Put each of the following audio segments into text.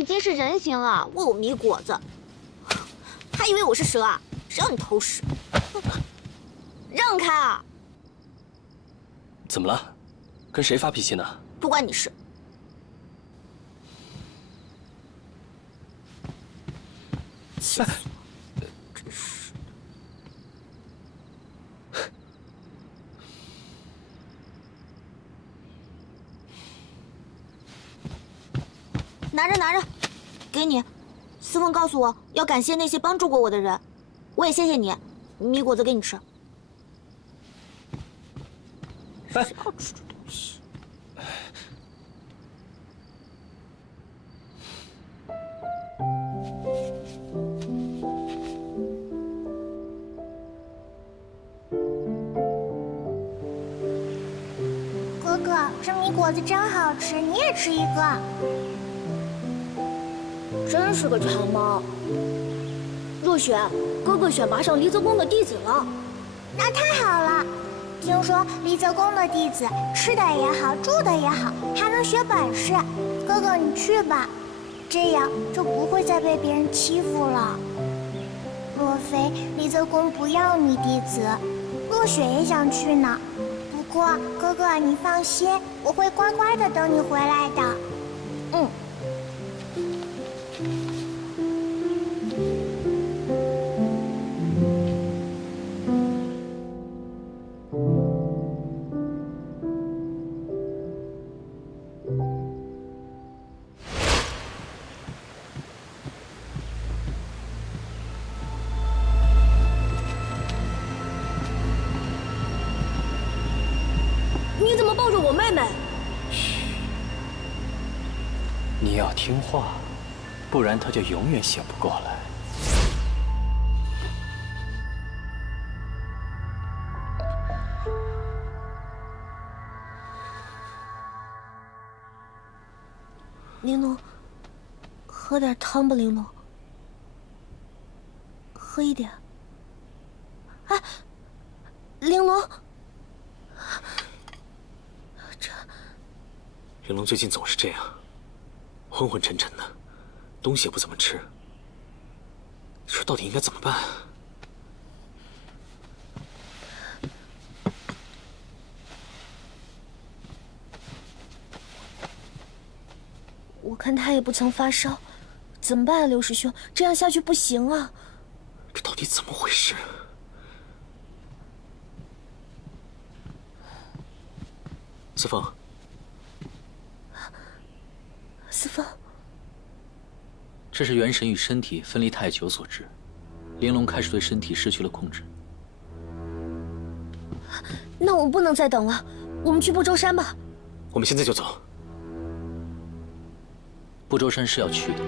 已经是人形了，问我米果子，还以为我是蛇啊？谁让你偷食？让开啊！怎么了？跟谁发脾气呢？不关你事。气死我！真是。拿着拿着，给你。司凤告诉我要感谢那些帮助过我的人，我也谢谢你。米果子给你吃。谁要吃这东西？哥哥，这米果子真好吃，你也吃一个。真是个馋猫。若雪，哥哥选拔上离泽公的弟子了。那太好了！听说离泽公的弟子吃的也好，住的也好，还能学本事。哥哥，你去吧，这样就不会再被别人欺负了。若非离泽公不要女弟子，若雪也想去呢。不过哥哥，你放心，我会乖乖的等你回来的。嗯。你怎么抱着我妹妹？嘘，你要听话，不然她就永远醒不过来。玲珑，喝点汤吧，玲珑。喝一点。哎，玲珑。玲珑最近总是这样，昏昏沉沉的，东西也不怎么吃。你说到底应该怎么办？我看他也不曾发烧，怎么办啊，刘师兄？这样下去不行啊！这到底怎么回事？司凤。司凤，这是元神与身体分离太久所致，玲珑开始对身体失去了控制。那我们不能再等了，我们去不周山吧。我们现在就走。不周山是要去的，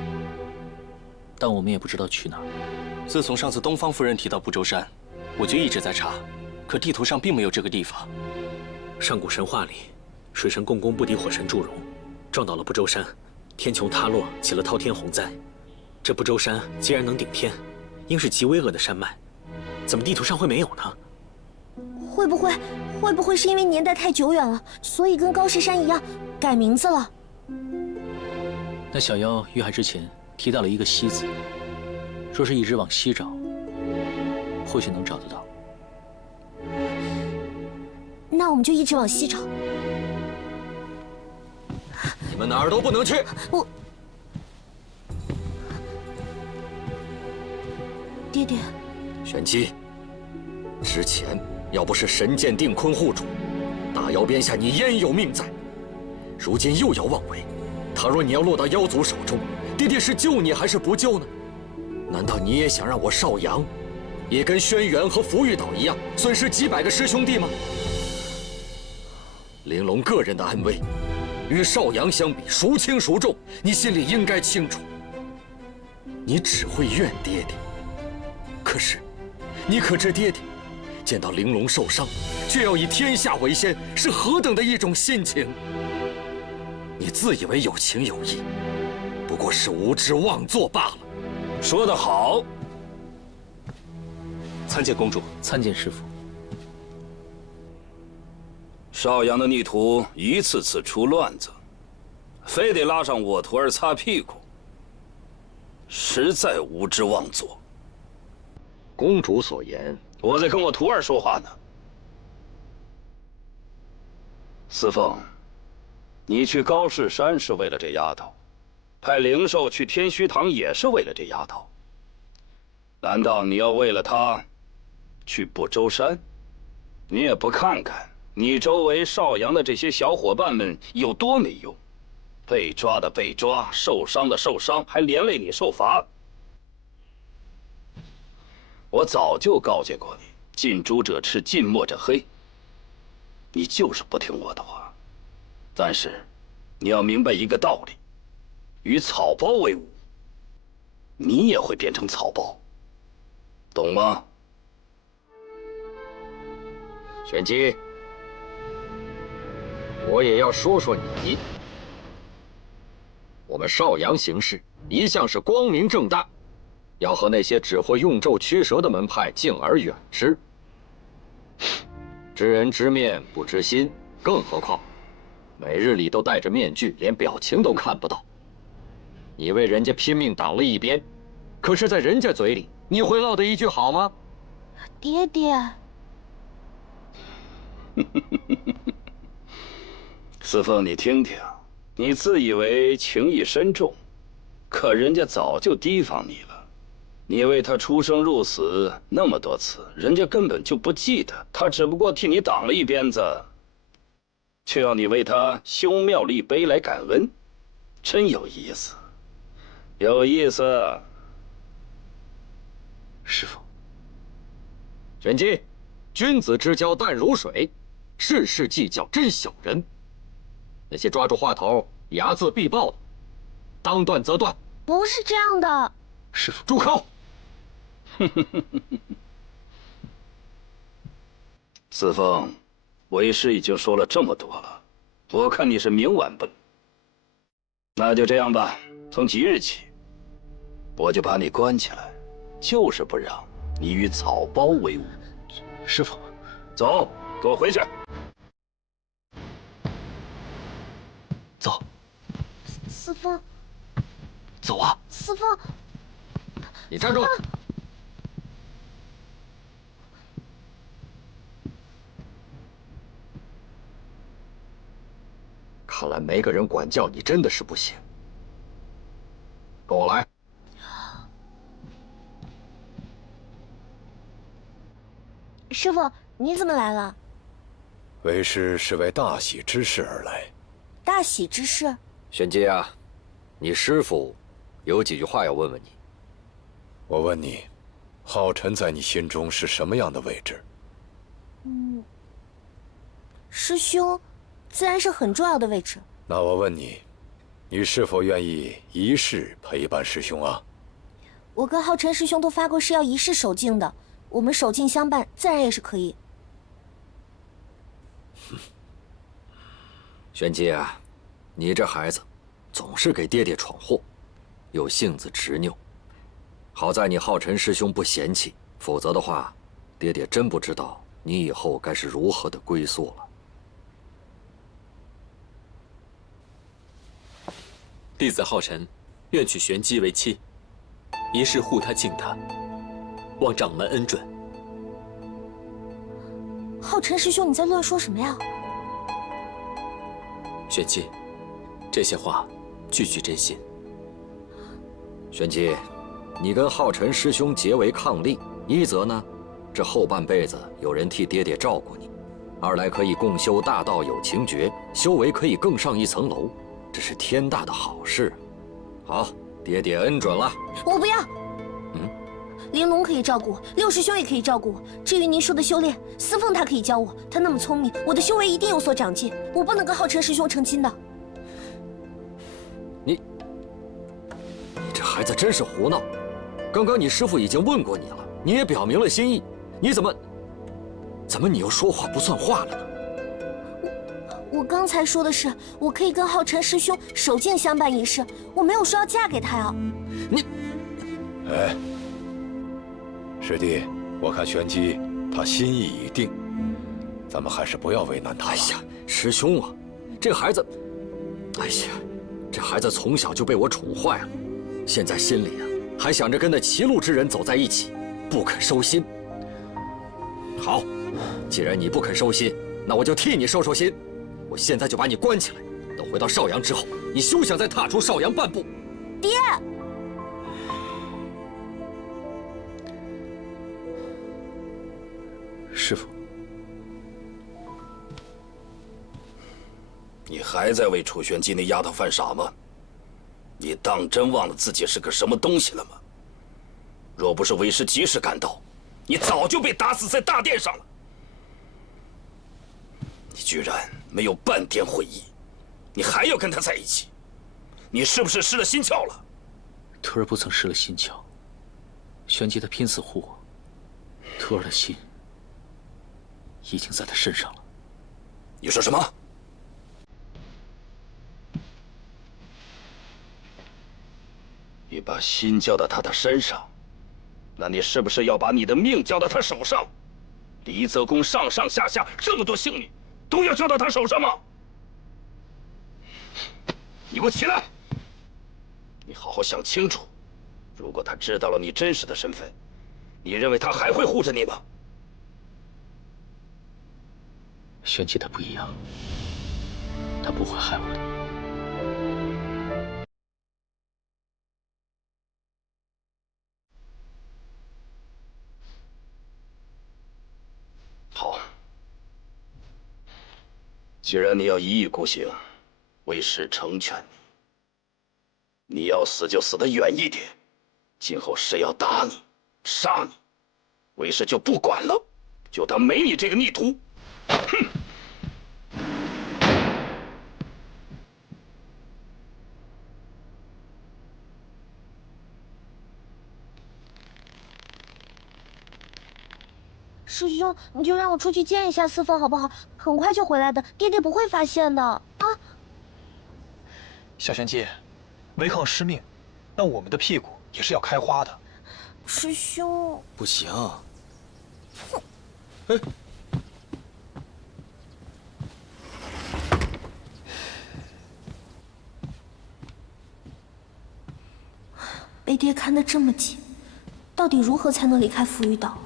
但我们也不知道去哪儿。自从上次东方夫人提到不周山，我就一直在查，可地图上并没有这个地方。上古神话里，水神共工不敌火神祝融，撞倒了不周山。天穹塌落，起了滔天洪灾。这不周山既然能顶天，应是极巍峨的山脉，怎么地图上会没有呢？会不会是因为年代太久远了，所以跟高石山一样改名字了？那小妖遇害之前提到了一个西字，说是一直往西找，或许能找得到。那我们就一直往西找。你们哪儿都不能去！爹爹，玄机，之前要不是神剑定坤护主，大妖鞭下你焉有命在？如今又要妄为，倘若你要落到妖族手中，爹爹是救你还是不救呢？难道你也想让我少阳，也跟轩辕和福玉岛一样，损失几百个师兄弟吗？玲珑个人的安危，与少阳相比，孰轻孰重？你心里应该清楚。你只会怨爹爹，可是，你可知爹爹见到玲珑受伤，却要以天下为先，是何等的一种心情？你自以为有情有义，不过是无知妄作罢了。说得好。参见公主，参见师父。少阳的逆徒一次次出乱子，非得拉上我徒儿擦屁股，实在无知妄作。公主所言，我在跟我徒儿说话呢。司凤，你去高士山是为了这丫头，派灵兽去天虚堂也是为了这丫头。难道你要为了她去不周山？你也不看看你周围邵阳的这些小伙伴们有多没用，被抓的被抓，受伤的受伤，还连累你受罚。我早就告诫过你，近朱者赤，近墨者黑。你就是不听我的话。但是，你要明白一个道理：与草包为伍，你也会变成草包，懂吗？玄机，我也要说说你。我们邵阳行事一向是光明正大，要和那些只会用咒驱蛇的门派敬而远之。知人知面不知心，更何况每日里都戴着面具，连表情都看不到。你为人家拼命挡了一边，可是在人家嘴里，你会落得一句好吗？爹爹，司凤，你听听，你自以为情义深重，可人家早就提防你了。你为他出生入死那么多次，人家根本就不记得，他只不过替你挡了一鞭子，却要你为他修庙立碑来感恩，真有意思，有意思。师父，玄机，君子之交淡如水，事事计较真小人。那些抓住话头、睚眦必报的，当断则断。不是这样的。师父，住口！司凤，为师已经说了这么多了，我看你是冥顽不灵。那就这样吧，从即日起，我就把你关起来，就是不让你与草包为伍。师父，走，给我回去。走，司凤，走啊！司凤，你站住！看来没个人管教你真的是不行。跟我来。师傅，你怎么来了？为师是为大喜之事而来。大喜之事？玄机啊，你师父有几句话要问问你。我问你，浩辰在你心中是什么样的位置？师兄，自然是很重要的位置。那我问你，你是否愿意一世陪伴师兄啊？我跟浩辰师兄都发过誓要一世守静的，我们守静相伴，自然也是可以。玄机啊，你这孩子总是给爹爹闯祸，又性子执拗。好在你浩辰师兄不嫌弃，否则的话，爹爹真不知道你以后该是如何的归宿了。弟子浩辰，愿娶玄机为妻，一世护他敬他，望掌门恩准。浩辰师兄，你在乱说什么呀？玄机，这些话句句真心。玄机，你跟浩辰师兄结为伉俪，一则呢，这后半辈子有人替爹爹照顾你；二来可以共修大道有情诀，修为可以更上一层楼，这是天大的好事。好，爹爹恩准了。我不要。玲珑可以照顾我，六师兄也可以照顾我。至于您说的修炼，司凤她可以教我，她那么聪明，我的修为一定有所长进。我不能跟浩辰师兄成亲的。你这孩子真是胡闹！刚刚你师父已经问过你了，你也表明了心意，你怎么你又说话不算话了呢？我刚才说的是，我可以跟浩辰师兄守静相伴一世，我没有说要嫁给他呀。哎，师弟，我看玄机他心意已定，咱们还是不要为难他了。哎呀，师兄啊，这孩子，哎呀，这孩子从小就被我宠坏了，现在心里啊还想着跟那歧路之人走在一起，不肯收心。好，既然你不肯收心，那我就替你收心。我现在就把你关起来，等回到邵阳之后，你休想再踏出邵阳半步。爹，师傅，你还在为楚玄机那丫头犯傻吗？你当真忘了自己是个什么东西了吗？若不是为师及时赶到，你早就被打死在大殿上了。你居然没有半点悔意，你还要跟他在一起，你是不是失了心窍了？徒儿不曾失了心窍，玄机他拼死护我，徒儿的心已经在他身上了。你说什么？你把心交到他的身上，那你是不是要把你的命交到他手上？离泽宫上上下下这么多性命，都要交到他手上吗？你给我起来！你好好想清楚，如果他知道了你真实的身份，你认为他还会护着你吗？玄机他不一样，他不会害我的。好，既然你要一意孤行，为师成全你。你要死就死得远一点，今后谁要打你、杀你，为师就不管了，就当没你这个逆徒。哼！师兄，你就让我出去见一下四凤好不好？很快就回来的，爹爹不会发现的啊。小玄机，违抗师命，那我们的屁股也是要开花的。师兄，不行。哼！被爹看得这么紧，到底如何才能离开浮云岛？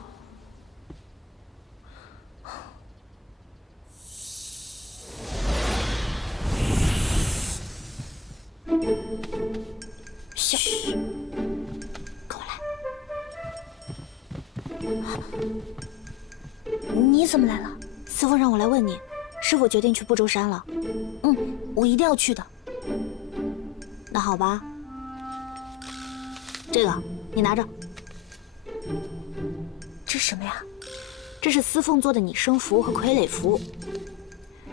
小，跟我来。你怎么来了？师父让我来问你，是否决定去不周山了？嗯，我一定要去的。那好吧，这个你拿着。这什么呀？这是司凤做的拟声符和傀儡符。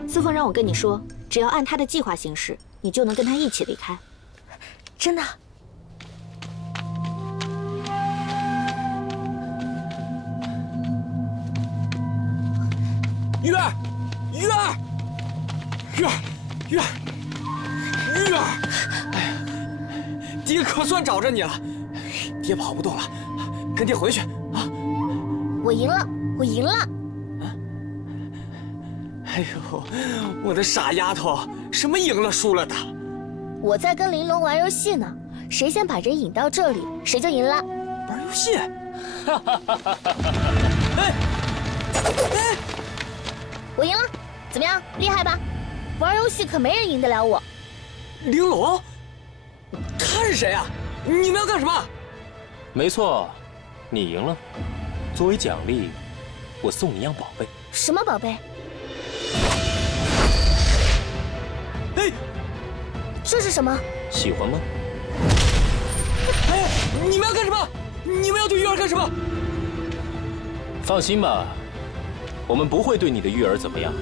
司凤让我跟你说，只要按他的计划行事，你就能跟他一起离开。真的？玉儿，玉儿，玉儿，玉儿，玉儿！哎呀，爹可算找着你了，爹跑不动了，跟爹回去啊！我赢了，我赢了！哎呦，我的傻丫头，什么赢了输了的？我在跟玲珑玩游戏呢，谁先把人引到这里，谁就赢了。玩游戏？哈哈哈哈哈！哎，我赢了，怎么样，厉害吧？玩游戏可没人赢得了我。玲珑，他是谁啊？你们要干什么？没错，你赢了。作为奖励，我送你一样宝贝。什么宝贝？哎，这是什么？喜欢吗？哎，你们要干什么？你们要对玉儿干什么？放心吧，我们不会对你的玉儿怎么样。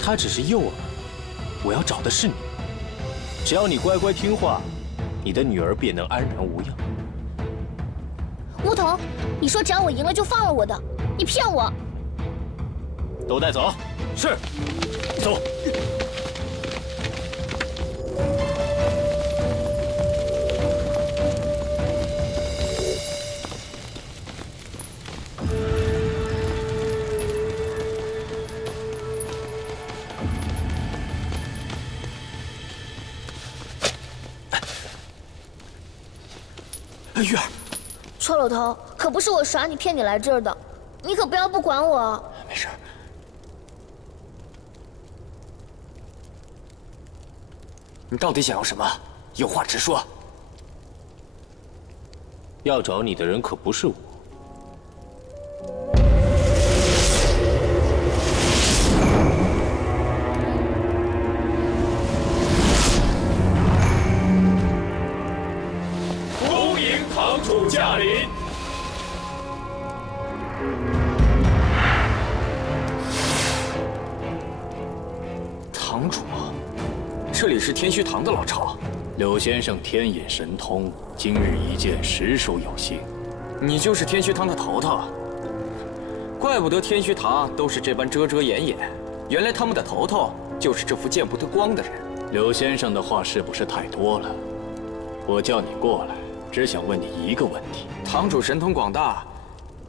她只是诱饵，我要找的是你。只要你乖乖听话，你的女儿便能安然无恙。梧桐，你说只要我赢了就放了我的，你骗我！都带走。是，走。玉儿，臭老头，可不是我耍你骗你来这儿的，你可不要不管我。没事。你到底想要什么？有话直说。要找你的人可不是我。恭迎堂主驾临。堂主，这里是天虚堂的老巢。柳先生天眼神通，今日一见，实属有幸。你就是天虚堂的头头，怪不得天虚堂都是这般遮遮掩掩，原来他们的头头就是这副见不得光的人。柳先生的话是不是太多了？我叫你过来，只想问你一个问题。堂主神通广大，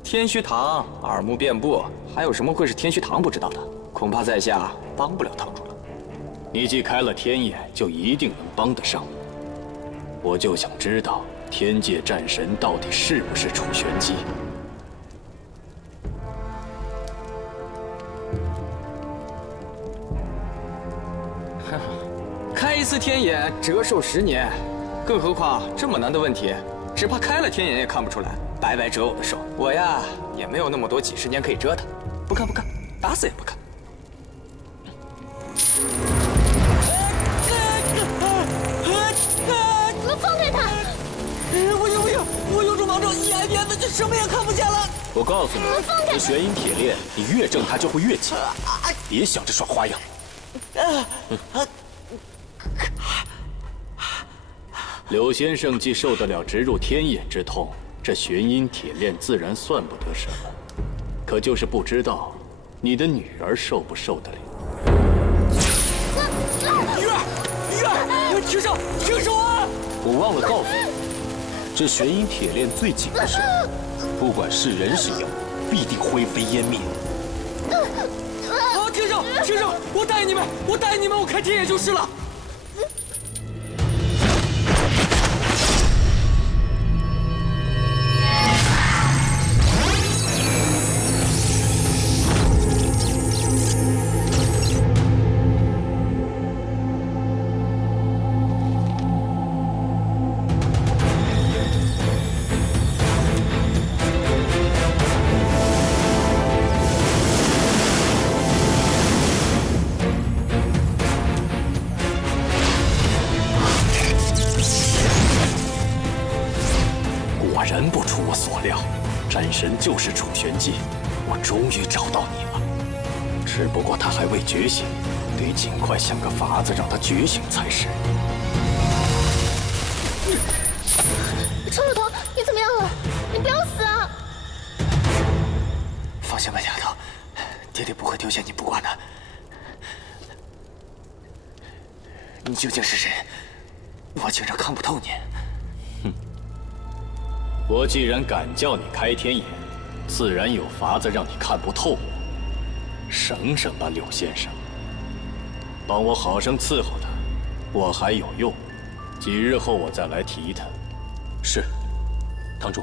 天虚堂耳目遍布，还有什么会是天虚堂不知道的？恐怕在下帮不了堂主了。你既开了天眼，就一定能帮得上我。我就想知道，天界战神到底是不是楚玄机？开一次天眼折寿10年，更何况这么难的问题，只怕开了天眼也看不出来，白白折我的寿。我呀，也没有那么多几十年可以折腾，不看不看，打死也不看。放开他！我有种盲症，一挨鞭子就什么也看不见了。我告诉你，这玄阴铁链，你越挣它就会越紧，别想着耍花样。柳先生既受得了植入天眼之痛，这玄阴铁链自然算不得什么。可就是不知道，你的女儿受不受得了？玉儿，停手！停手啊！我忘了告诉你，这玄阴铁链最紧的时候，不管是人是妖，必定灰飞烟灭。停手！停手！我答应你们，我开天眼就是了。果然不出我所料，战神就是楚玄机，我终于找到你了。只不过他还未觉醒，得尽快想个法子让他觉醒才是。臭老头，你怎么样了？你不要死啊！放心吧，丫头，爹爹不会丢下你不管的。你究竟是谁？我竟然看不透你！我既然敢叫你开天眼，自然有法子让你看不透我。省省吧，柳先生，帮我好生伺候他，我还有用。几日后我再来提他。是，堂主，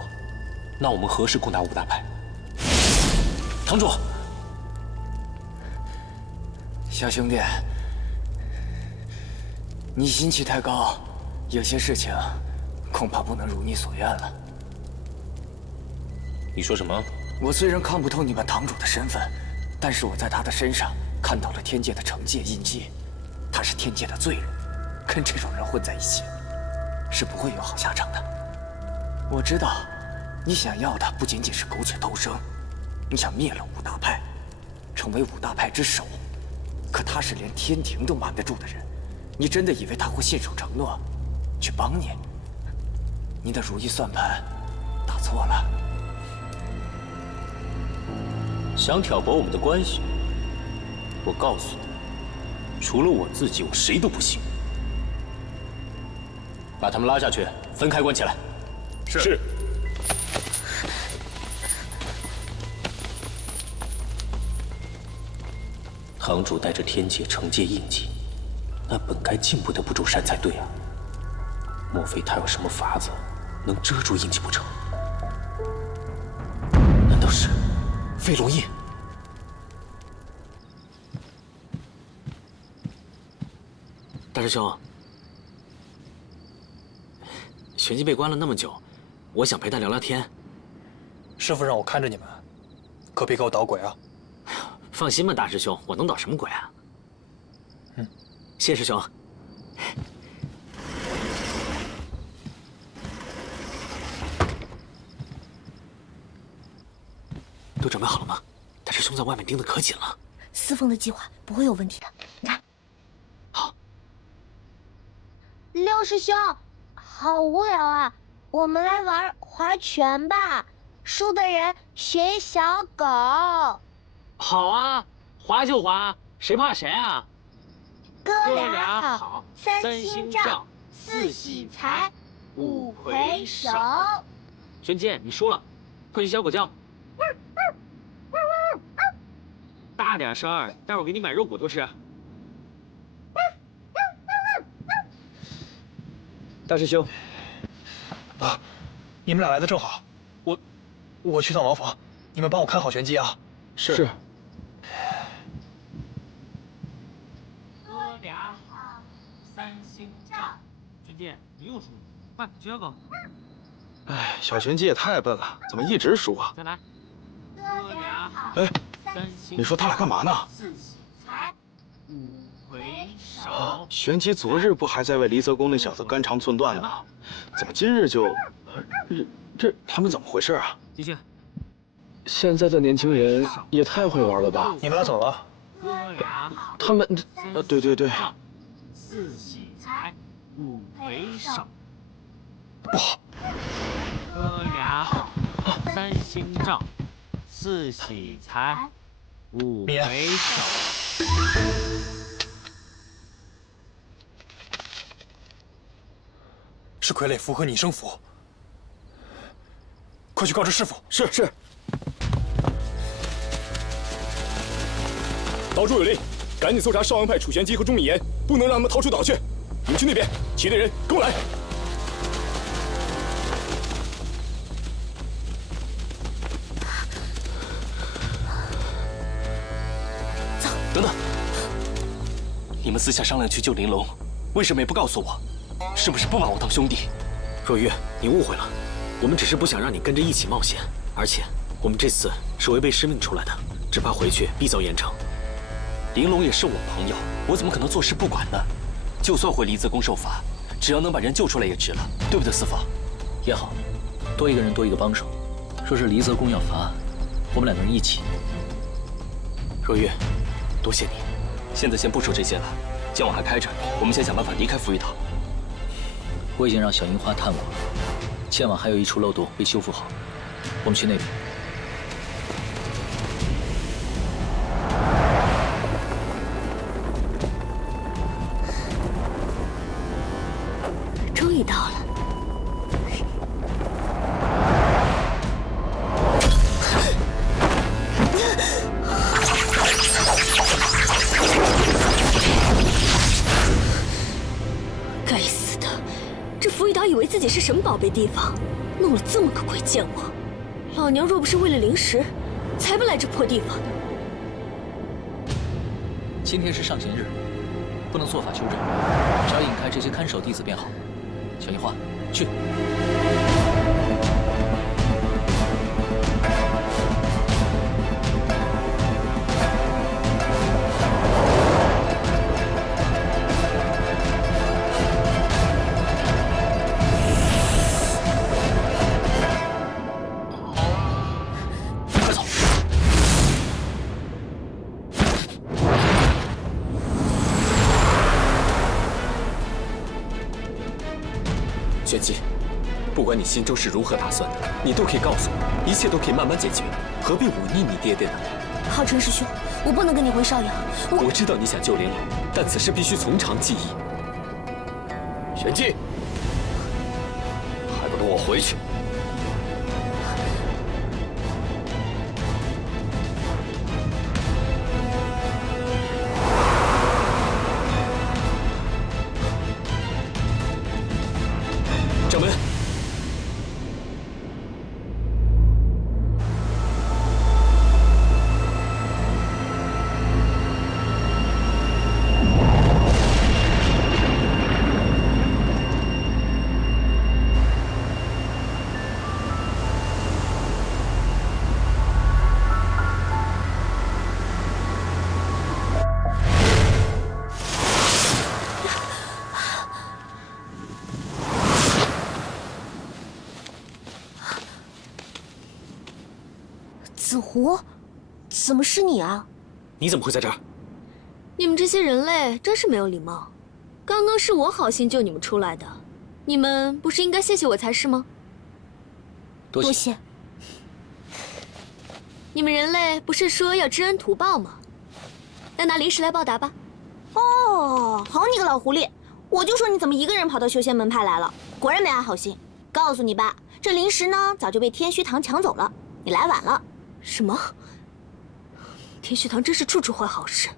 那我们何时攻打五大派？堂主，小兄弟，你心气太高，有些事情恐怕不能如你所愿了。你说什么？我虽然看不透你们堂主的身份，但是我在他的身上看到了天界的惩戒印记，他是天界的罪人，跟这种人混在一起，是不会有好下场的。我知道，你想要的不仅仅是苟且偷生，你想灭了五大派，成为五大派之首。可他是连天庭都瞒得住的人，你真的以为他会信守承诺，去帮你？你的如意算盘打错了。想挑拨我们的关系？我告诉你，除了我自己，我谁都不信。把他们拉下去，分开关起来。是。堂主带着天界惩戒印记，那本该进不得不周山才对啊。莫非他有什么法子，能遮住印记不成？难道是飞龙印？大师兄，玄机被关了那么久，我想陪他聊聊天。师傅让我看着你们，可别给我捣鬼啊！放心吧，大师兄，我能捣什么鬼啊？谢师兄。都准备好了吗？大师兄在外面盯得可紧了。司凤的计划不会有问题的。你看，好。六师兄，好无聊啊，我们来玩划拳吧，输的人学小狗。好啊，划就划，谁怕谁啊？哥俩好，三星照，四喜财，五回首。玄机，你输了，快去小狗叫。大点声儿，待会儿给你买肉骨头吃。大师兄，啊，你们俩来的正好，我去趟王房，你们帮我看好玄机啊。是。哥俩好，三星照。玄机，你又输了，快去小狗。哎，小玄机也太笨了，怎么一直输啊？再来。哥俩好。哎，你说他俩干嘛呢？四喜财，五回首。玄机昨日不还在为离泽公那小子肝肠寸断呢吗？怎么今日就……这他们怎么回事啊？继续。现在的年轻人也太会玩了吧！你们俩怎么了？哥俩好。他们……对。四喜财，五回首。不好。哥俩好，三星照，四喜财，五回首。是傀儡符和拟声符，快去告知师傅。是。岛主有令，赶紧搜查少阳派楚玄机和钟敏言，不能让他们逃出岛去。你们去那边，其他人跟我来。等等，你们私下商量去救玲珑，为什么也不告诉我？是不是不把我当兄弟？若月，你误会了，我们只是不想让你跟着一起冒险，而且我们这次是违背师命出来的，只怕回去必遭严惩。玲珑也是我朋友，我怎么可能坐视不管呢？就算回离泽宫受罚，只要能把人救出来也值了，对不对，四凤？也好，多一个人多一个帮手。说是离泽宫要罚，我们两个人一起。若月，多谢你。现在先不说这些了，剑网还开着，我们先想办法离开福玉岛。我已经让小樱花探过了，剑网还有一处漏洞未修复好，我们去那边。终于到了。该死的，这福玉岛以为自己是什么宝贝地方，弄了这么个鬼剑网。老娘若不是为了灵石，才不来这破地方呢。今天是上弦日，不能做法修正，只要引开这些看守弟子便好。小樱花，去。快走！玄机，不管你心中是如何打算的，你都可以告诉我，一切都可以慢慢解决，何必忤逆你爹爹呢？浩辰师兄，我不能跟你回邵阳。我知道你想救玲珑，但此事必须从长计议。玄机，还不跟我回去！掌门，紫狐，怎么是你啊？你怎么会在这儿？你们这些人类真是没有礼貌！刚刚是我好心救你们出来的，你们不是应该谢谢我才是吗？多谢。你们人类不是说要知恩图报吗？那拿零食来报答吧。哦，好你个老狐狸！我就说你怎么一个人跑到修仙门派来了，果然没安好心。告诉你吧，这零食呢早就被天虚堂抢走了，你来晚了。什么？天虚堂真是处处坏好事。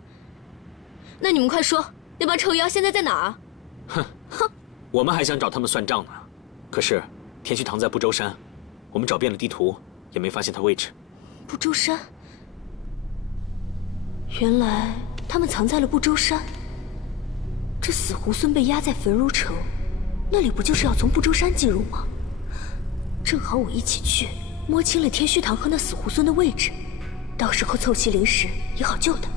那你们快说，那帮臭妖现在在哪儿？哼，我们还想找他们算账呢。可是天虚堂在不周山，我们找遍了地图，也没发现它位置。不周山？原来他们藏在了不周山。这死猢狲被压在焚如城，那里不就是要从不周山进入吗？正好我一起去，摸清了天虚堂和那死猢狲的位置，到时候凑齐灵石也好救他。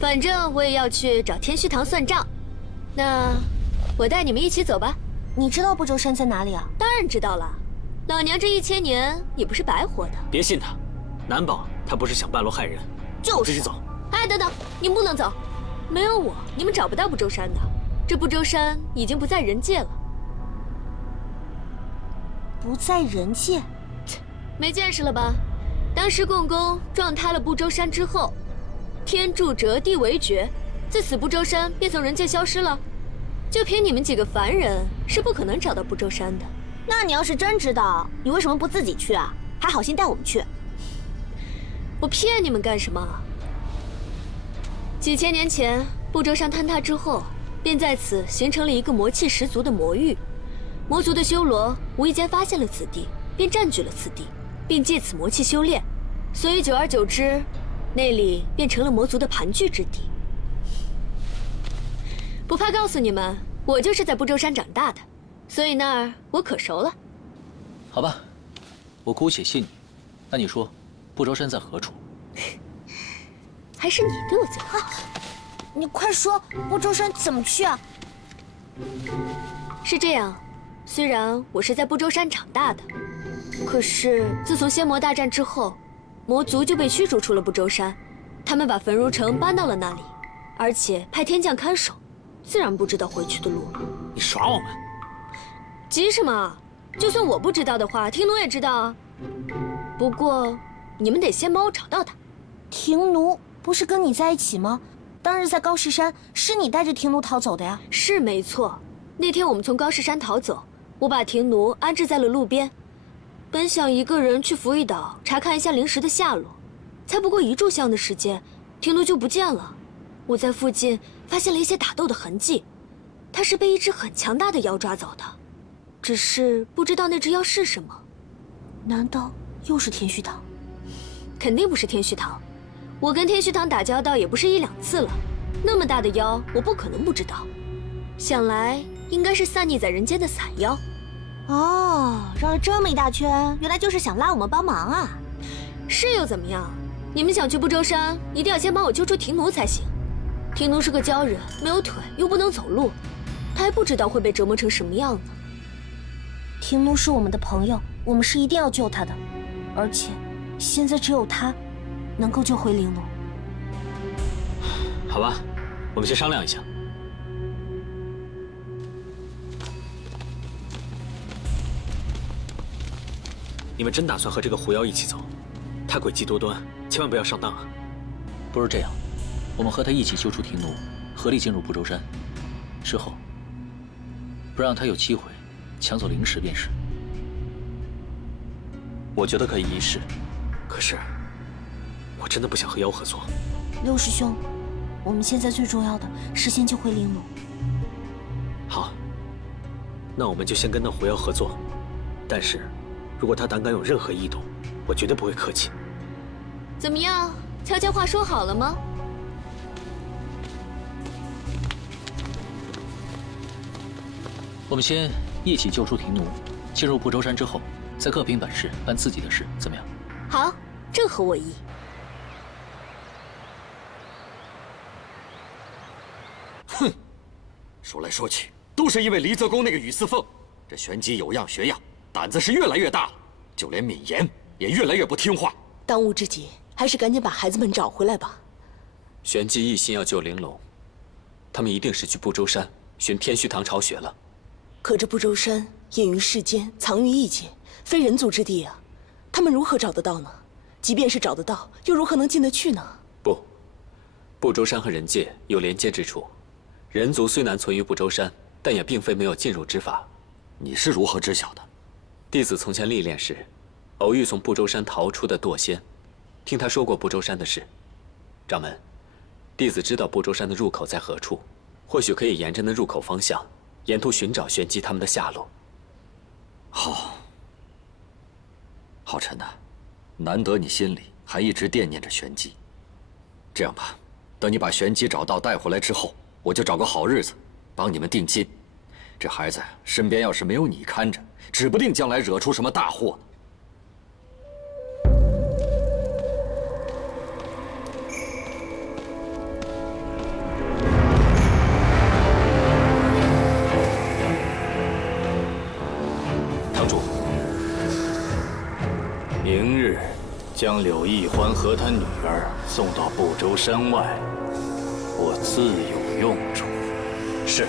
反正我也要去找天虚堂算账，那我带你们一起走吧。你知道不周山在哪里啊？当然知道了，老娘这1000年也不是白活的。别信他，难保他不是想半路害人。就是。自己走。哎，等等，你们不能走，没有我，你们找不到不周山的。这不周山已经不在人界了。不在人界？没见识了吧？当时共工撞塌了不周山之后，天柱折，地为绝，自此不周山便从人界消失了。就凭你们几个凡人，是不可能找到不周山的。那你要是真知道，你为什么不自己去啊？还好心带我们去。我骗你们干什么？几千年前，不周山坍塌之后，便在此形成了一个魔气十足的魔域。魔族的修罗无意间发现了此地，便占据了此地，并借此魔气修炼。所以久而久之，那里便成了魔族的盘踞之地。不怕告诉你们，我就是在不周山长大的，所以那儿我可熟了。好吧，我姑且信你。那你说，不周山在何处？还是你对我最好。你快说，不周山怎么去啊？是这样，虽然我是在不周山长大的，可是自从仙魔大战之后，魔族就被驱逐出了不周山，他们把焚如城搬到了那里，而且派天将看守，自然不知道回去的路了。你耍我们？急什么？就算我不知道的话，廷奴也知道啊。不过，你们得先帮我找到他。廷奴不是跟你在一起吗？当日在高石山，是你带着廷奴逃走的呀。是没错，那天我们从高石山逃走，我把廷奴安置在了路边，本想一个人去福玉岛查看一下灵石的下落，才不过1炷香的时间，廷奴就不见了。我在附近发现了一些打斗的痕迹，他是被一只很强大的妖抓走的，只是不知道那只妖是什么。难道又是天虚堂？肯定不是天虚堂，我跟天虚堂打交道也不是1、2次了，那么大的妖，我不可能不知道。想来应该是散匿在人间的散妖。哦，绕了这么一大圈，原来就是想拉我们帮忙啊！是又怎么样？你们想去不周山，一定要先帮我救出廷奴才行。廷奴是个鲛人，没有腿，又不能走路，他还不知道会被折磨成什么样呢。廷奴是我们的朋友，我们是一定要救他的，而且现在只有他能够救回玲珑。好吧，我们先商量一下。你们真打算和这个狐妖一起走？他诡计多端，千万不要上当啊！不是这样，我们和他一起救出廷奴，合力进入不周山，之后不让他有机会抢走灵石便是。我觉得可以一试，可是我真的不想和妖合作。六师兄，我们现在最重要的是先救回玲珑。好，那我们就先跟那狐妖合作，但是如果他胆敢有任何异动，我绝对不会客气。怎么样，悄悄话说好了吗？我们先一起救出廷奴，进入不周山之后，再各凭本事办自己的事，怎么样？好，正合我意。哼，说来说去，都是因为离泽宫那个雨四凤。这玄机有样学样，胆子是越来越大了，就连敏言也越来越不听话。当务之急还是赶紧把孩子们找回来吧。玄机一心要救玲珑，他们一定是去不周山寻天虚堂巢穴了。可这不周山隐于世间，藏于异界，非人族之地啊，他们如何找得到呢？即便是找得到，又如何能进得去呢？不周山和人界有连接之处，人族虽难存于不周山，但也并非没有进入之法。你是如何知晓的？弟子从前历练时，偶遇从不周山逃出的堕仙，听他说过不周山的事。掌门，弟子知道不周山的入口在何处，或许可以沿着那入口方向，沿途寻找玄机他们的下落。好，浩辰呐，难得你心里还一直惦念着玄机。这样吧，等你把玄机找到带回来之后，我就找个好日子帮你们定亲。这孩子身边要是没有你看着，指不定将来惹出什么大祸。堂主，明日将柳奕欢和他女儿送到不周山外，我自有用处。是。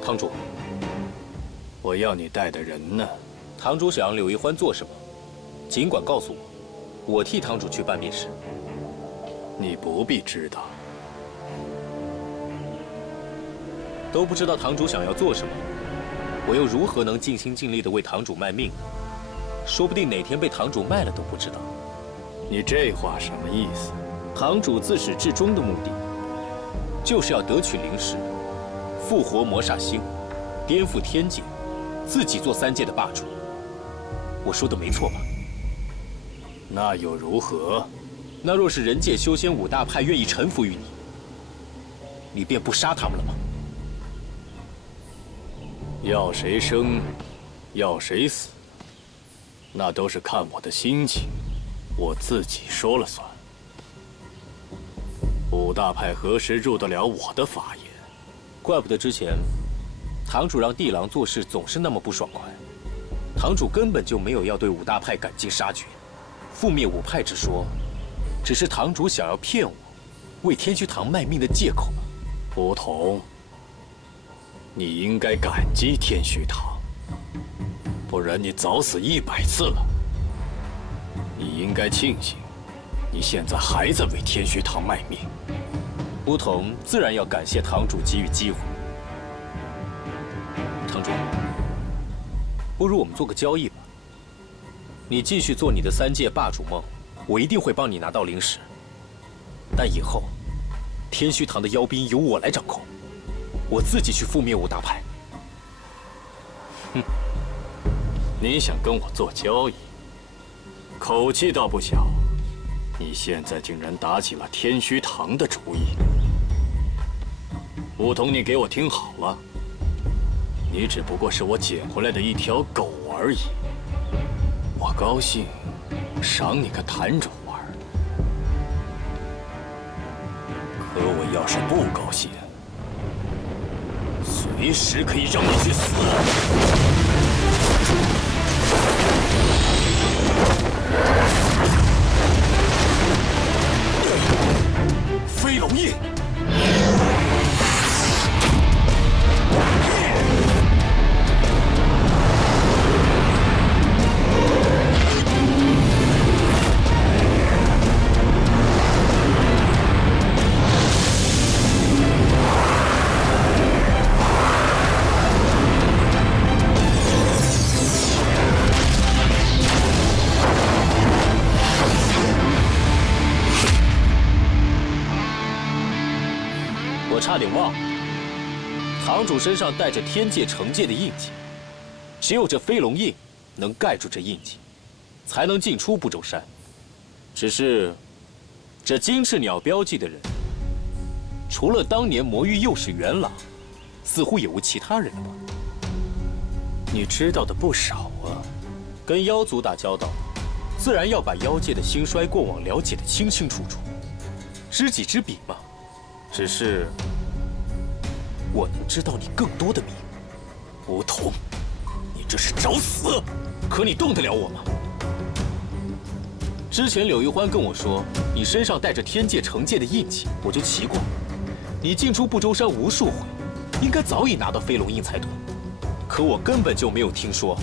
堂主，我要你带的人呢？堂主想让柳奕欢做什么，尽管告诉我，我替堂主去办便是。你不必知道。都不知道堂主想要做什么，我又如何能尽心尽力地为堂主卖命呢？说不定哪天被堂主卖了都不知道。你这话什么意思？堂主自始至终的目的，就是要得取灵石，复活魔煞星，颠覆天界，自己做三界的霸主。我说的没错吧？那又如何？那若是人界修仙五大派愿意臣服于你，你便不杀他们了吗？要谁生，要谁死，那都是看我的心情，我自己说了算。五大派何时入得了我的法眼？怪不得之前堂主让地狼做事总是那么不爽快。堂主根本就没有要对五大派赶尽杀绝、覆灭五派之说，只是堂主想要骗我，为天虚堂卖命的借口。不同，你应该感激天虚堂，不然你早死100次了。你应该庆幸，你现在还在为天虚堂卖命。梧桐自然要感谢堂主给予机会。堂主，不如我们做个交易吧。你继续做你的三界霸主梦，我一定会帮你拿到灵石。但以后，天虚堂的妖兵由我来掌控，我自己去覆灭五大派。哼，你想跟我做交易，口气倒不小。你现在竟然打起了天虚堂的主意。梧桐，你给我听好了，你只不过是我捡回来的一条狗而已。我高兴，赏你个坛主玩。可我要是不高兴，随时可以让你去死。飞龙印。忘了，堂主身上带着天界惩戒的印记，只有这飞龙印能盖住这印记，才能进出不周山。只是，这金翅鸟标记的人，除了当年魔域幼时元朗，似乎也无其他人了吧？你知道的不少啊，跟妖族打交道，自然要把妖界的兴衰过往了解得清清楚楚，知己知彼嘛。只是，我能知道你更多的秘密。梧桐，你这是找死！可你动得了我吗？之前柳玉欢跟我说你身上带着天界惩戒的印记，我就奇怪，你进出不周山无数回，应该早已拿到飞龙印才对。可我根本就没有听说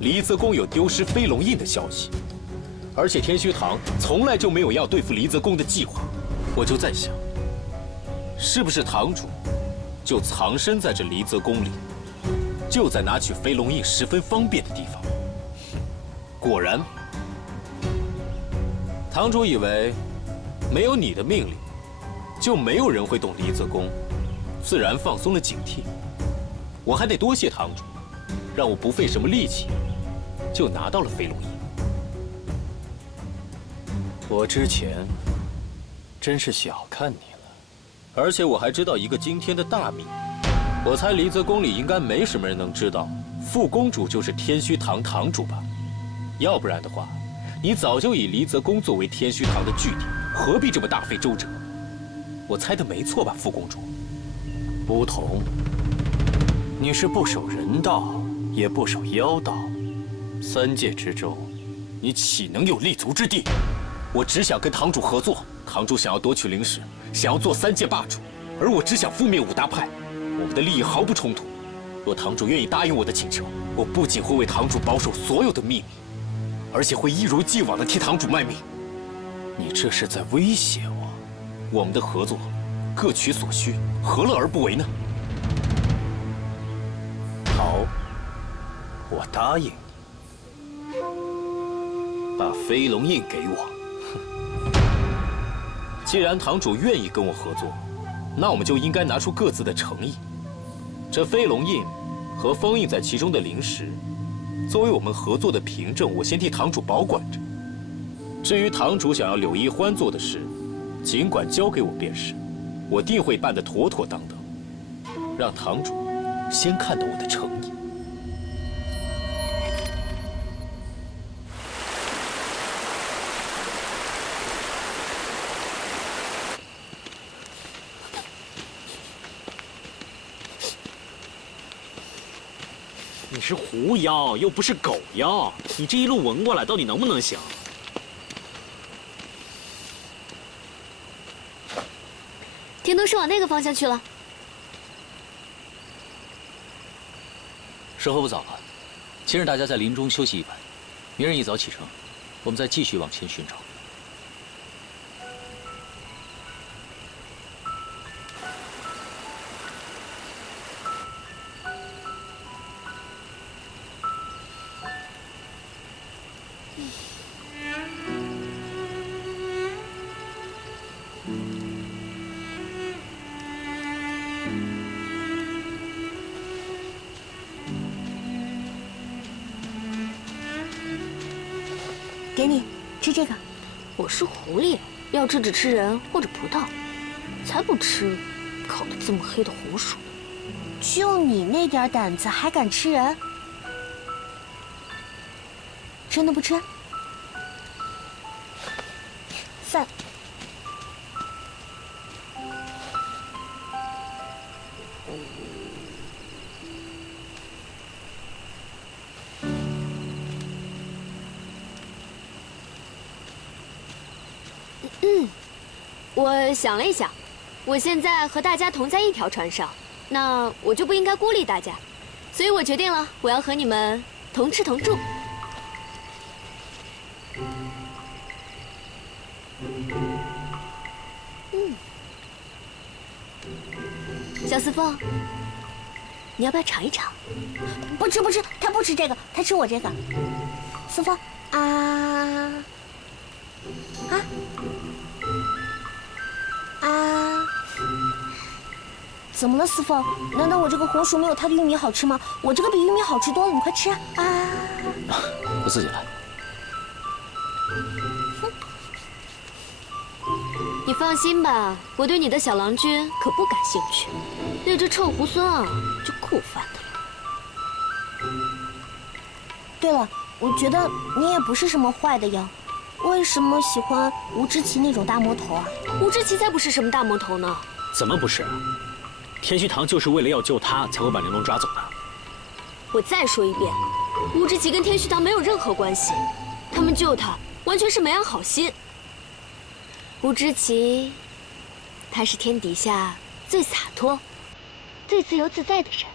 离泽宫有丢失飞龙印的消息，而且天虚堂从来就没有要对付离泽宫的计划。我就在想，是不是堂主就藏身在这离泽宫里，就在拿取飞龙印十分方便的地方？果然，堂主以为没有你的命令，就没有人会动离泽宫，自然放松了警惕。我还得多谢堂主，让我不费什么力气就拿到了飞龙印。我之前真是小看你了，而且我还知道一个惊天的大秘。我猜离泽宫里应该没什么人能知道，副宫主就是天虚堂堂主吧？要不然的话，你早就以离泽宫作为天虚堂的据地，何必这么大费周折？我猜的没错吧，副公主？梧桐，你是不守人道，也不守妖道，三界之中，你岂能有立足之地？我只想跟堂主合作，堂主想要夺取灵石，想要做三界霸主，而我只想覆灭五大派，我们的利益毫不冲突。若堂主愿意答应我的请求，我不仅会为堂主保守所有的秘密，而且会一如既往的替堂主卖命。你这是在威胁我？我们的合作，各取所需，何乐而不为呢？好，我答应你，把飞龙印给我。既然堂主愿意跟我合作，那我们就应该拿出各自的诚意。这飞龙印和封印在其中的灵石，作为我们合作的凭证，我先替堂主保管着。至于堂主想要柳一欢做的事，尽管交给我便是，我定会办得妥妥当当，让堂主先看到我的诚意。你是狐妖，又不是狗妖，你这一路闻过来，到底能不能行？天都是往那个方向去了。时候不早了，先让大家在林中休息一晚，明日一早启程，我们再继续往前寻找。给你吃这个。我是狐狸，要吃只吃人或者葡萄，才不吃烤得这么黑的红薯。就你那点胆子，还敢吃人？真的不吃？算了。我想了一想，我现在和大家同在一条船上，那我就不应该孤立大家，所以我决定了，我要和你们同吃同住。小四凤，你要不要尝一尝？不吃不吃，他不吃这个，他吃我这个。四凤啊。怎么了，四凤？难道我这个红薯没有它的玉米好吃吗？我这个比玉米好吃多了，你快吃啊！啊！我自己来。你放心吧，我对你的小郎君可不感兴趣。那只臭猢狲啊，就够烦的了。对了，我觉得你也不是什么坏的呀，为什么喜欢吴之奇那种大魔头啊？吴之奇才不是什么大魔头呢！怎么不是？天虚堂就是为了要救他，才会把玲珑抓走的。我再说一遍，吴之奇跟天虚堂没有任何关系，他们救他完全是没安好心。吴之奇，他是天底下最洒脱、最自由自在的人。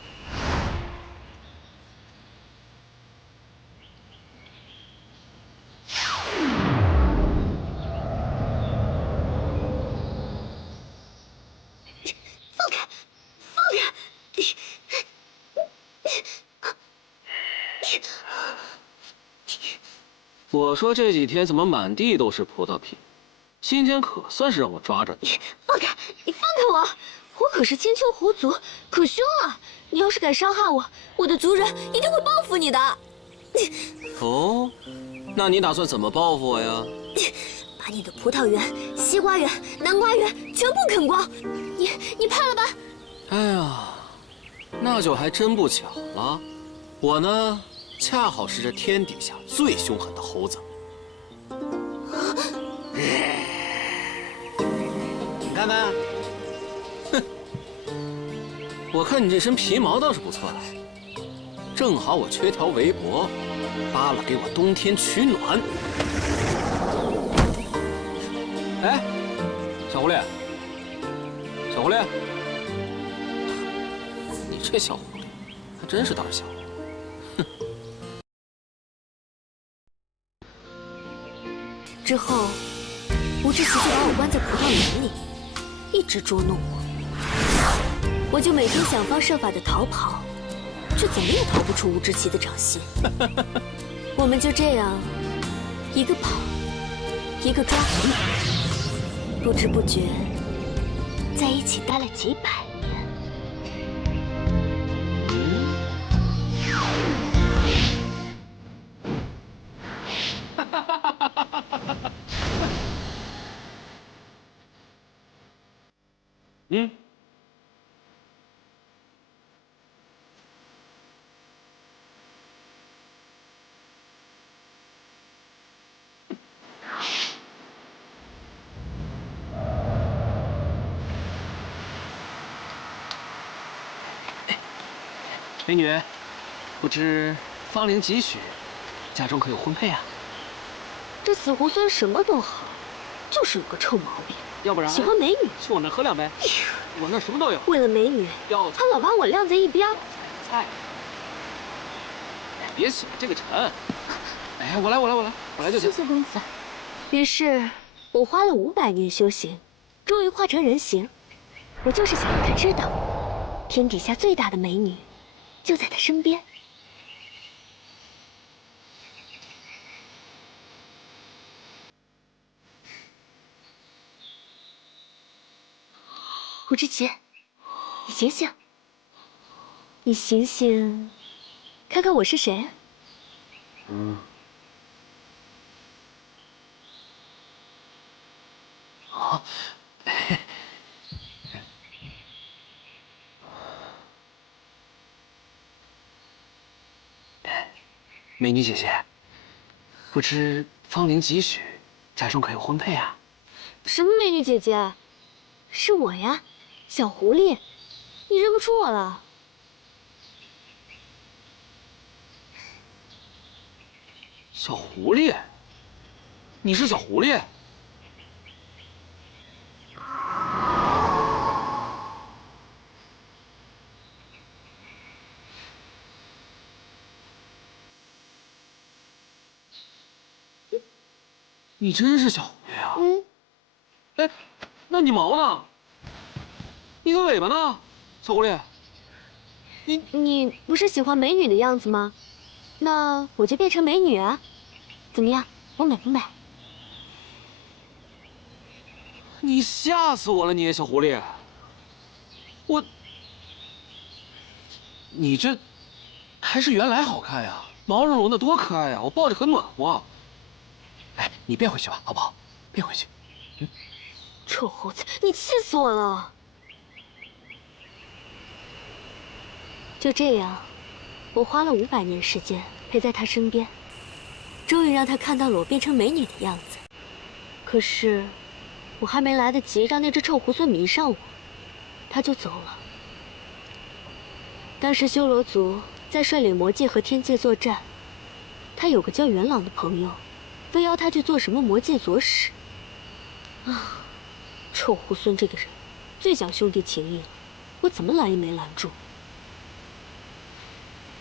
放开，放开！我说这几天怎么满地都是葡萄皮？今天可算是让我抓着你！放开！你放开我！我可是千秋狐族，可凶了！你要是敢伤害我，我的族人一定会报复你的。哦，那你打算怎么报复我呀？把你的葡萄园、西瓜园、南瓜园全部啃光！你怕了吧？哎呀，那就还真不巧了。我呢，恰好是这天底下最凶狠的猴子。你看看，哼，我看你这身皮毛倒是不错的，正好我缺条围脖，扒了给我冬天取暖。哎，小狐狸，小狐狸，你这小狐狸还真是胆小。哼。之后，吴之奇就把我关在葡萄园里，一直捉弄我。我就每天想方设法的逃跑，却怎么也逃不出吴之奇的掌心。我们就这样，一个跑，一个抓狐狸，不知不觉在一起待了几百年。嗯。美女，不知芳龄几许，家中可有婚配啊？这死猢狲什么都好，就是有个臭毛病。要不然喜欢美女，去我那喝两杯。我那什么都有。为了美女，他老把我晾在一边。菜，别洗了，这个沉。哎，我来就行。谢谢公子。于是，我花了500年修行，终于化成人形。我就是想让他知道，天底下最大的美女，就在他身边。吴之奇，你醒醒！你醒醒，看看我是谁？啊！美女姐姐，不知芳龄几许，家中可有婚配啊？什么美女姐姐？是我呀，小狐狸，你认不出我了？小狐狸，你是小狐狸？你真是小狐狸啊！哎，那你毛呢？你的尾巴呢？小狐狸，你不是喜欢美女的样子吗？那我就变成美女啊！怎么样，我美不美？你吓死我了，你小狐狸！你这还是原来好看呀，毛茸茸的多可爱呀，我抱着很暖和。哎，你变回去吧，好不好？变回去。臭猴子，你气死我了！就这样，我花了500年时间陪在他身边，终于让他看到了我变成美女的样子。可是，我还没来得及让那只臭猢狲迷上我，他就走了。当时修罗族在率领魔界和天界作战，他有个叫元朗的朋友，非要他去做什么魔界左使。啊，臭猢狲这个人，最讲兄弟情义了，我怎么拦也没拦住。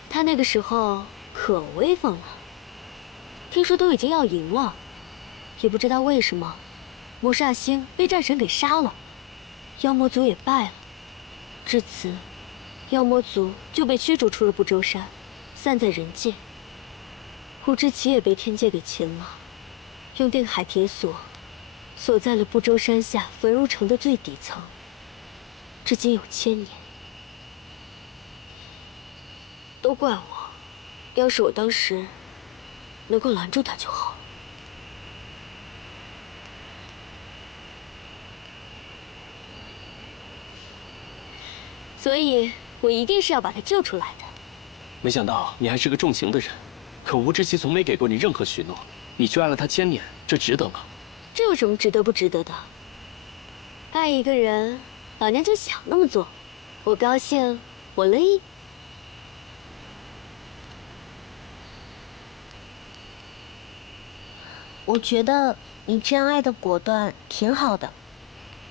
他那个时候可威风了，听说都已经要赢了，也不知道为什么，魔煞星被战神给杀了，妖魔族也败了，至此，妖魔族就被驱逐出了不周山，散在人界。胡志奇也被天界给擒了，用定海铁锁锁在了不周山下焚如城的最底层，至今有1000年。都怪我，要是我当时能够拦住他就好了。所以，我一定是要把他救出来的。没想到你还是个重情的人，可吴志奇从没给过你任何许诺，你却爱了他1000年，这值得吗？这有什么值得不值得的？爱一个人，老娘就想那么做，我高兴，我乐意。我觉得你这样爱的果断挺好的，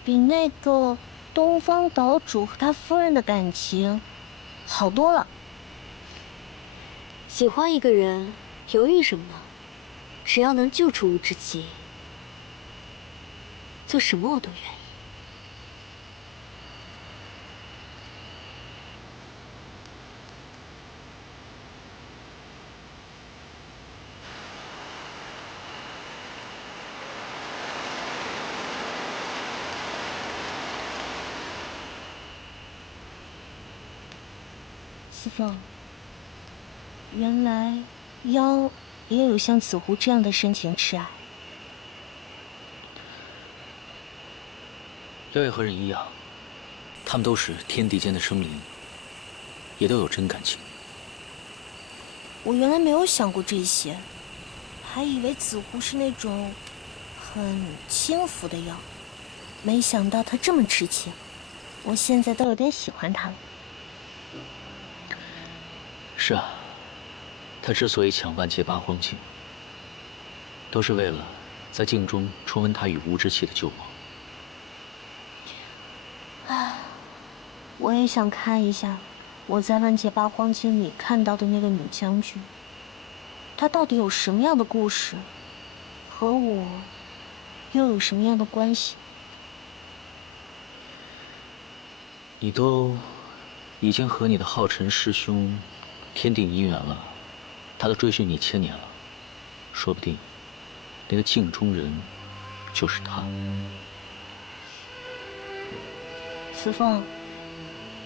比那个东方岛主和他夫人的感情好多了。喜欢一个人，犹豫什么呢？只要能救出吴志奇，做什么我都愿意。司凤，原来妖也有像子狐这样的深情痴爱。妖也和人一样，他们都是天地间的生灵，也都有真感情。我原来没有想过这些，还以为子狐是那种很轻浮的妖，没想到他这么痴情。我现在都有点喜欢他了。是啊，他之所以抢万劫八荒镜，都是为了在镜中重温他与吴志奇的旧梦。唉，我也想看一下我在万劫八荒镜里看到的那个女将军，她到底有什么样的故事，和我又有什么样的关系？你都已经和你的浩辰师兄天定姻缘了，他都追寻你1000年了，说不定那个镜中人就是他。司凤，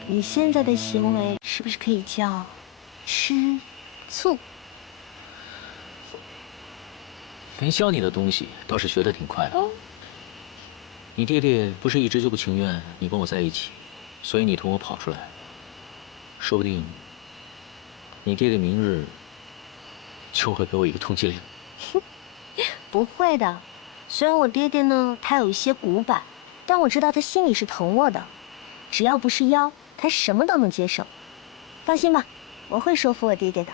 你现在的行为是不是可以叫吃醋？没教你的东西倒是学得挺快的。你爹爹不是一直就不情愿你跟我在一起，所以你同我跑出来，说不定你爹爹明日就会给我一个通缉令。不会的，虽然我爹爹呢，他有一些古板，但我知道他心里是疼我的。只要不是妖，他什么都能接受。放心吧，我会说服我爹爹的。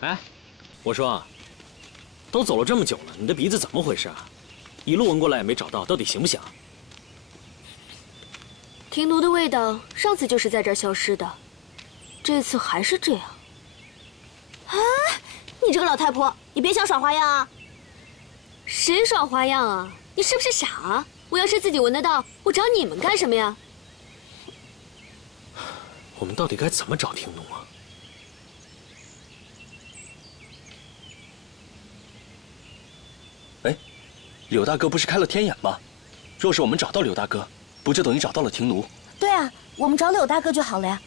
哎，我说啊，都走了这么久了，你的鼻子怎么回事啊？一路闻过来也没找到，到底行不行？庭奴的味道上次就是在这儿消失的，这次还是这样。啊！你这个老太婆，你别想耍花样啊！谁耍花样啊？你是不是傻啊？我要是自己闻得到，我找你们干什么呀？我们到底该怎么找廷奴啊？哎，柳大哥不是开了天眼吗？若是我们找到柳大哥，不就等于找到了廷奴？对啊，我们找柳大哥就好了呀。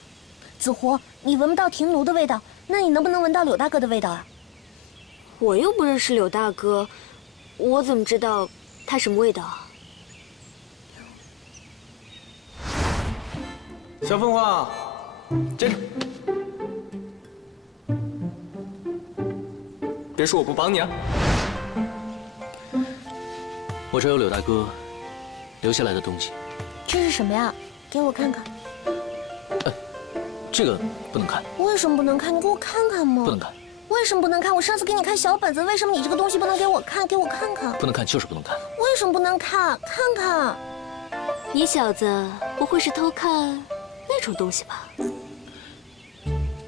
紫狐，你闻不到廷奴的味道，那你能不能闻到柳大哥的味道啊？我又不认识柳大哥，我怎么知道他什么味道啊？小凤凰，站住！别说我不帮你啊！我这有柳大哥留下来的东西。这是什么呀？给我看看。这个不能看。为什么不能看？你给我看看嘛。不能看。为什么不能看？我上次给你看小本子，为什么你这个东西不能给我看？给我看看。不能看就是不能看。为什么不能看？看看。你小子不会是偷看那种东西吧？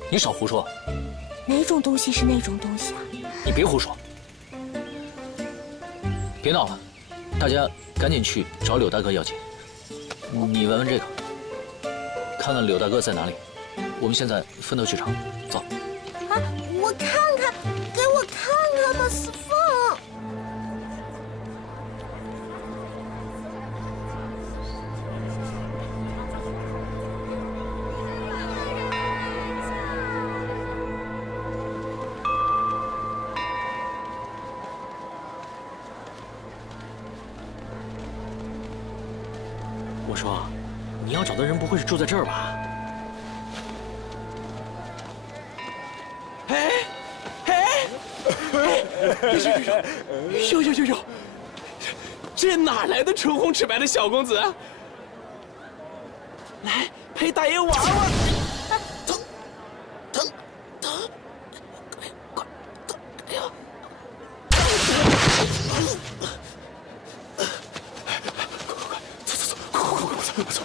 你少胡说。哪种东西是那种东西啊？你别胡说。别闹了，大家赶紧去找柳大哥要紧。你闻闻这个，看看柳大哥在哪里。我们现在分头去找，走。啊，我看看，给我看看吧，四凤。我说，你要找的人不会是住在这儿吧？哟，这哪来的唇红齿白的小公子？来陪大爷玩玩。疼！哎呀！快走！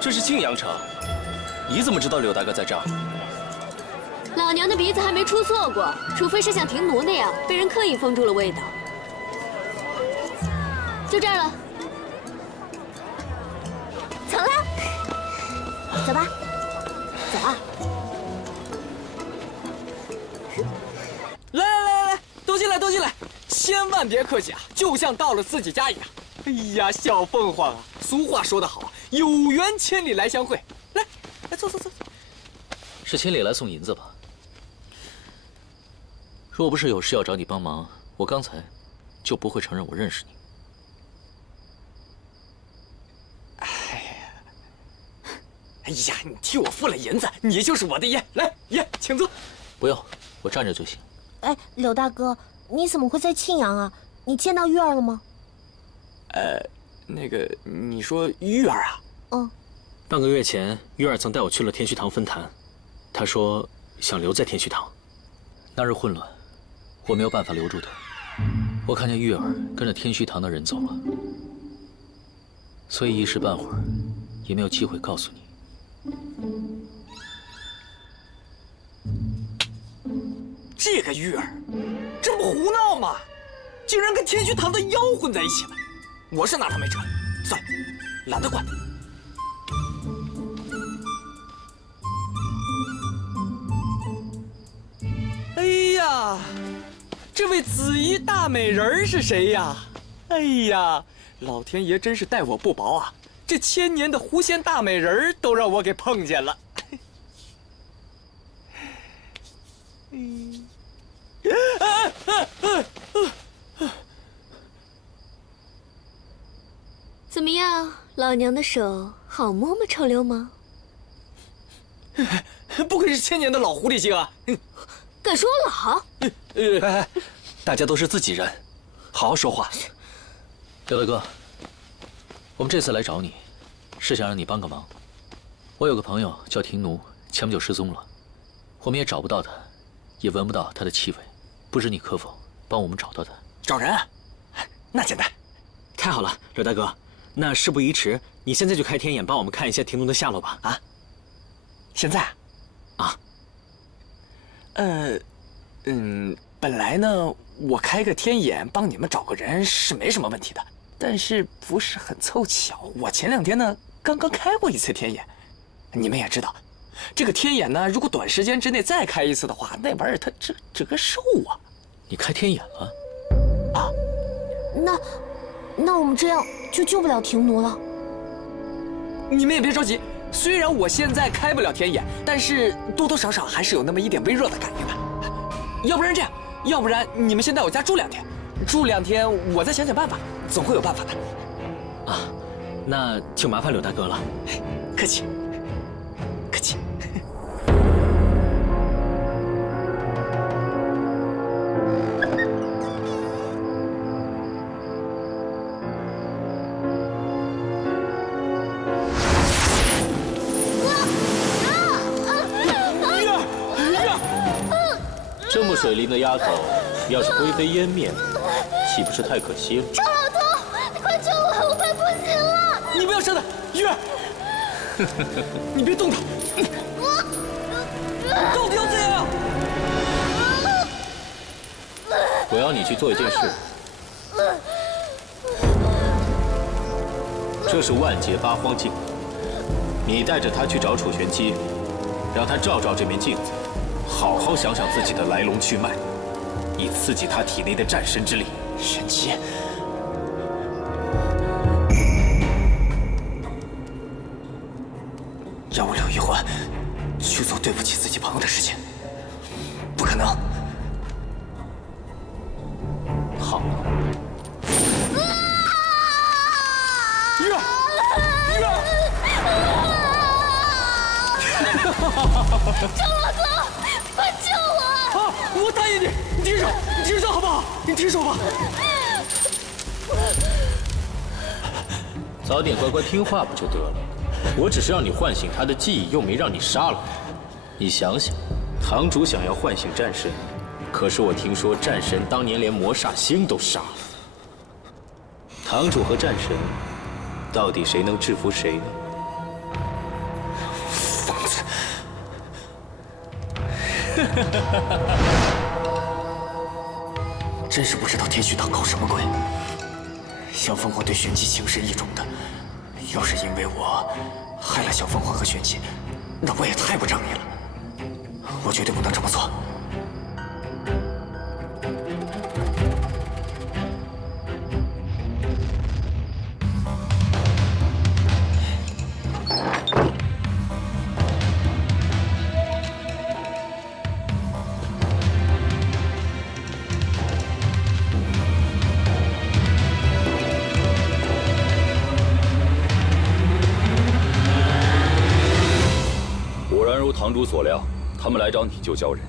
这是庆阳城，你怎么知道柳大哥在这儿？老娘的鼻子还没出错过，除非是像廷奴那样被人刻意封住了味道。就这儿了，走了，走吧，走啊！来，都进来，千万别客气啊，就像到了自己家一样。哎呀，小凤凰啊，俗话说得好，有缘千里来相会。来，坐。是千里来送银子吧？若不是有事要找你帮忙，我刚才就不会承认我认识你。哎呀，你替我付了银子，你就是我的爷。来，爷，请坐。不用，我站着就行。哎，柳大哥，你怎么会在庆阳啊？你见到玉儿了吗？那个，你说玉儿啊？嗯。半个月前，玉儿曾带我去了天虚堂分坛，她说想留在天虚堂。那日混乱，我没有办法留住她。我看见玉儿跟着天虚堂的人走了，所以一时半会儿也没有机会告诉你。这个玉儿，这不胡闹吗？竟然跟天虚堂的妖混在一起了！我是拿他没辙，算了，懒得管他。哎呀，这位紫衣大美人是谁呀？哎呀，老天爷真是待我不薄啊！这千年的狐仙大美人都让我给碰见了。怎么样，老娘的手好摸摸臭流氓？不愧是千年的老狐狸精啊！敢说我老？大家都是自己人，好好说话。刘大哥，我们这次来找你，是想让你帮个忙。我有个朋友叫廷奴，前不久失踪了，我们也找不到他，也闻不到他的气味，不知你可否帮我们找到他？找人？那简单。太好了，柳大哥，那事不宜迟，你现在就开天眼帮我们看一下廷奴的下落吧。啊？现在？啊？本来呢，我开个天眼帮你们找个人是没什么问题的，但是不是很凑巧，我前2天呢刚刚开过一次天眼。你们也知道，这个天眼呢，如果短时间之内再开一次的话，那玩意儿它这个寿啊！你开天眼了？啊？那我们这样就救不了庭奴了。你们也别着急，虽然我现在开不了天眼，但是多多少少还是有那么一点微弱的感应的。要不然这样，要不然你们先在我家住2天，住2天我再想想办法，总会有办法的。啊，那就麻烦柳大哥了。客气，客气。这么水灵的丫头，要是灰飞烟灭，岂不是太可惜了？周老头，快救我，我快不行了！你不要射他，玉儿，你别动他。到底要怎样？我要你去做一件事，这是万劫八荒镜，你带着他去找楚玄机，让他照照这面镜子。好好想想自己的来龙去脉，以刺激他体内的战神之力。玄机，让我柳玉环去做对不起自己朋友的事情，不可能。好。玉儿，玉儿！周老头，快救我！啊！我答应你，你停手，你停手好不好？你停手吧。早点乖乖听话不就得了？我只是让你唤醒他的记忆，又没让你杀了他。你想想，堂主想要唤醒战神，可是我听说战神当年连魔煞星都杀了。堂主和战神，到底谁能制服谁呢？疯子！真是不知道天虚堂搞什么鬼。小凤凰对玄机情深意重的，要是因为我害了小凤凰和玄机，那我也太不仗义了。我绝对不能这么做。堂主所料，他们来找你就交人，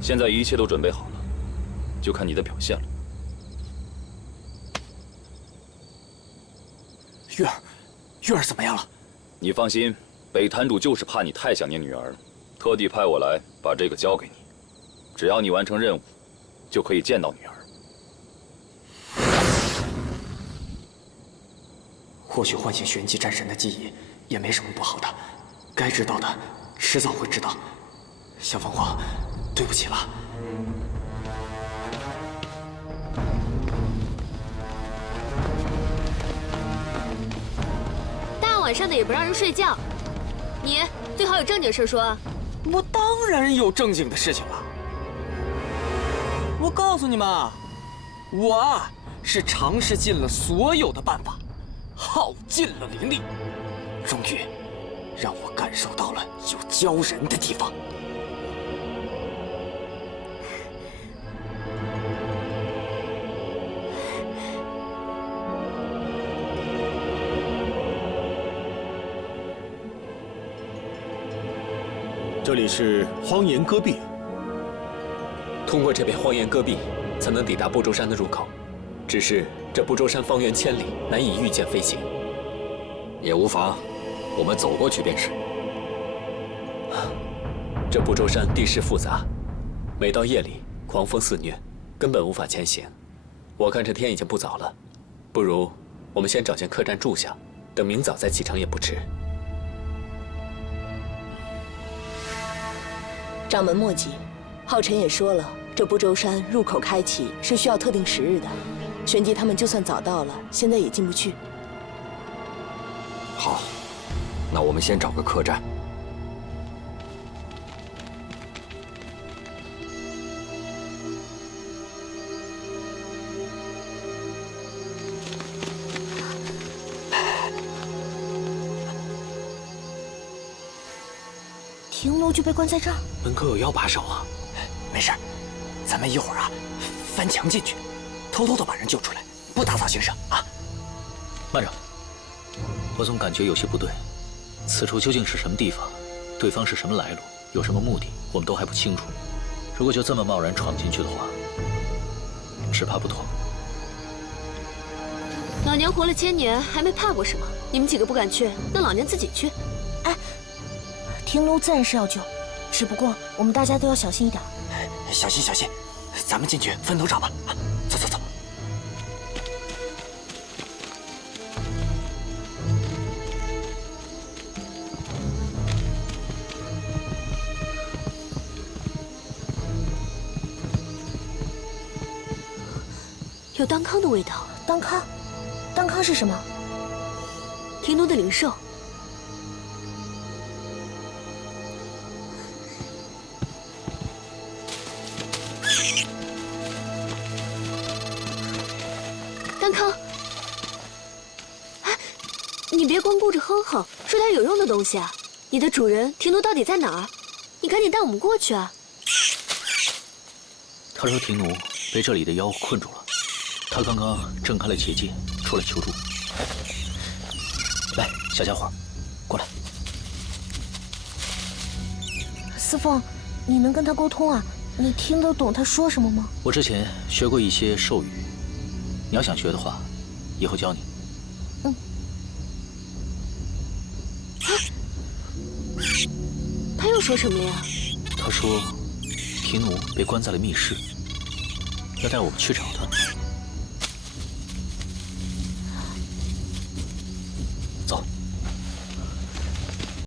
现在一切都准备好了，就看你的表现了。玉儿，玉儿怎么样了？你放心，北坛主就是怕你太想念女儿了，特地派我来把这个交给你。只要你完成任务，就可以见到女儿。或许唤醒玄机战神的记忆也没什么不好的，该知道的迟早会知道。小凤凰，对不起了。大晚上的也不让人睡觉，你最好有正经事说啊。我当然有正经的事情了。我告诉你们啊，我啊是尝试尽了所有的办法，耗尽了灵力，终于让我感受到了有鲛人的地方。这里是荒岩戈壁。通过这片荒岩戈壁，才能抵达不周山的入口。只是这不周山方圆千里，难以御剑飞行。也无妨，我们走过去便是。这不周山地势复杂，每到夜里狂风肆虐，根本无法前行。我看这天已经不早了，不如我们先找间客栈住下，等明早再启程也不迟。掌门莫急，浩辰也说了，这不周山入口开启是需要特定时日的，玄机他们就算早到了，现在也进不去。好，那我们先找个客栈。庭奴就被关在这儿，门口有妖把守啊。没事，咱们一会儿啊，翻墙进去，偷偷的把人救出来，不打草惊蛇啊。慢着，我总感觉有些不对。此处究竟是什么地方？对方是什么来路？有什么目的？我们都还不清楚。如果就这么贸然闯进去的话，只怕不妥。老娘活了1000年，还没怕过什么。你们几个不敢去，那老娘自己去。哎，庭奴自然是要救，只不过我们大家都要小心一点。小心小心，咱们进去分头找吧。啊，走走走。有当康的味道。当康？当康是什么？庭奴的灵兽。当康，哎，你别光顾着哼哼，说点有用的东西啊！你的主人庭奴到底在哪儿？你赶紧带我们过去啊！他说庭奴被这里的妖困住了，他刚刚挣开了结界，出来求助。来，小家伙，过来。司凤，你能跟他沟通啊？你听得懂他说什么吗？我之前学过一些兽语，你要想学的话，以后教你。嗯。他又说什么了呀？他说，庭奴被关在了密室，要带我们去找他。走。